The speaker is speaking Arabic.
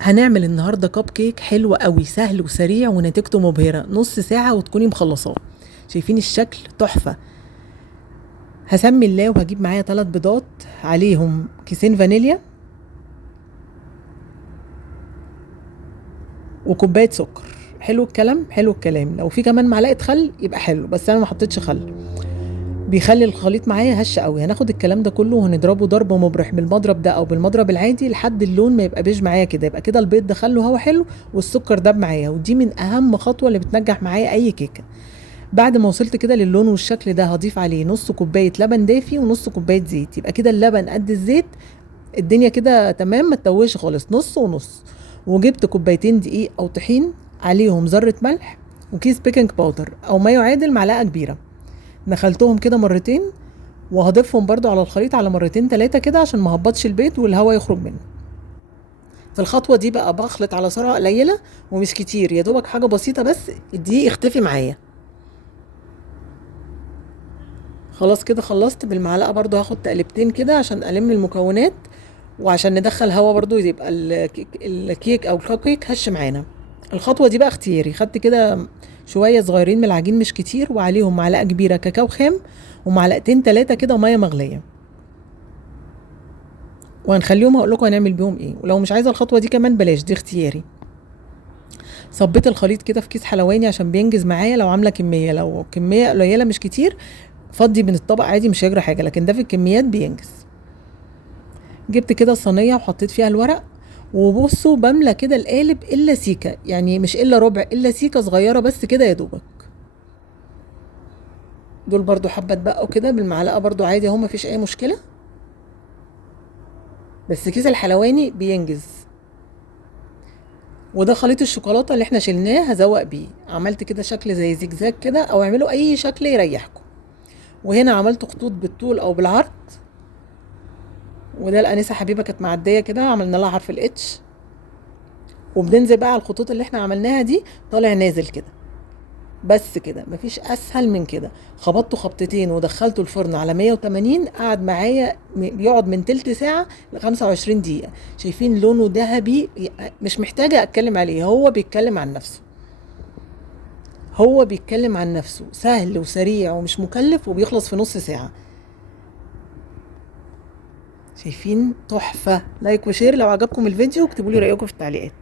هنعمل النهارده كب كيك حلو قوي، سهل وسريع ونتيجته مبهرة. نص ساعة وتكوني مخلصاه. شايفين الشكل تحفة. هسمي الله وهجيب معايا 3 بيضات، عليهم كيسين فانيليا وكوباية سكر. حلو الكلام، حلو الكلام. لو في كمان معلقة خل يبقى حلو، بس انا ما حطيتش خل، بيخلي الخليط معايا هش قوي. هناخد الكلام ده كله وهنضربه ضرب مبرح بالمضرب ده او بالمضرب العادي لحد اللون ما يبقى بيج معايا كده. يبقى كده البيض دخل له هوا حلو والسكر داب معايا، ودي من اهم خطوه اللي بتنجح معايا اي كيكه. بعد ما وصلت كده للون والشكل ده هضيف عليه نص كوبايه لبن دافي ونص كوبايه زيت. يبقى كده اللبن قد الزيت، الدنيا كده تمام، ما تتوهش خالص، نص ونص. وجبت كوبايتين دقيق او طحين، عليهم ذره ملح وكيس بيكنج باودر او ما يعادل معلقه كبيره. نخلتهم كده مرتين، وهضيفهم برضو على الخليط على مرتين 3 كده عشان ما هبطش البيض والهواء يخرج منه. في الخطوه دي بقى بخلط على سرعه قليله ومش كتير، يا دوبك حاجه بسيطه بس الدقيق يختفي معايا. خلاص كده خلصت. بالمعلقه برضو هاخد تقلبتين كده عشان الم المكونات، وعشان ندخل هوا برضو يبقى الكيك او الكب كيك هش معانا. الخطوه دي بقى اختياري. خدت كده شويه صغيرين من العجين مش كتير، وعليهم معلقه كبيره كاكاو خام ومعلقتين 3 كده ميه مغليه، وهنخليهم هقول لكم هنعمل بيهم ايه. ولو مش عايزه الخطوه دي كمان بلاش، دي اختياري. صبيت الخليط كده في كيس حلواني عشان بينجز معايا لو عامله كميه. لو كميه قليله مش كتير فضي من الطبق عادي مش هيجرى حاجه، لكن ده في الكميات بينجز. جبت كده الصينيه وحطيت فيها الورق، وبصوا بملى كده القالب الا سيكه، يعني مش الا ربع، الا سيكه صغيره بس كده يا دوبك. دول برضو حبه اتبقوا كده بالمعلقه برضو عادي اهو، مفيش اي مشكله، بس كيس الحلواني بينجز. وده خليط الشوكولاته اللي احنا شلناه هزوق بيه. عملت كده شكل زي زجزاج كده، او اعملوا اي شكل يريحكم. وهنا عملت خطوط بالطول او بالعرض. وده الانسه حبيبه كانت معديه كده، عملنا لها حرف الاتش. وبننزل بقى على الخطوط اللي احنا عملناها دي طالع نازل كده. بس كده، مفيش اسهل من كده. خبطته خبطتين ودخلته الفرن على 180، قعد معايا بيقعد من تلت ساعة ل 25 دقيقة. شايفين لونه ذهبي، مش محتاجة اتكلم عليه، هو بيتكلم عن نفسه. هو بيتكلم عن نفسه، سهل وسريع ومش مكلف وبيخلص في نص ساعة. شايفين تحفة. لايك وشير لو عجبكم الفيديو، واكتبوا لي رأيكم في التعليقات.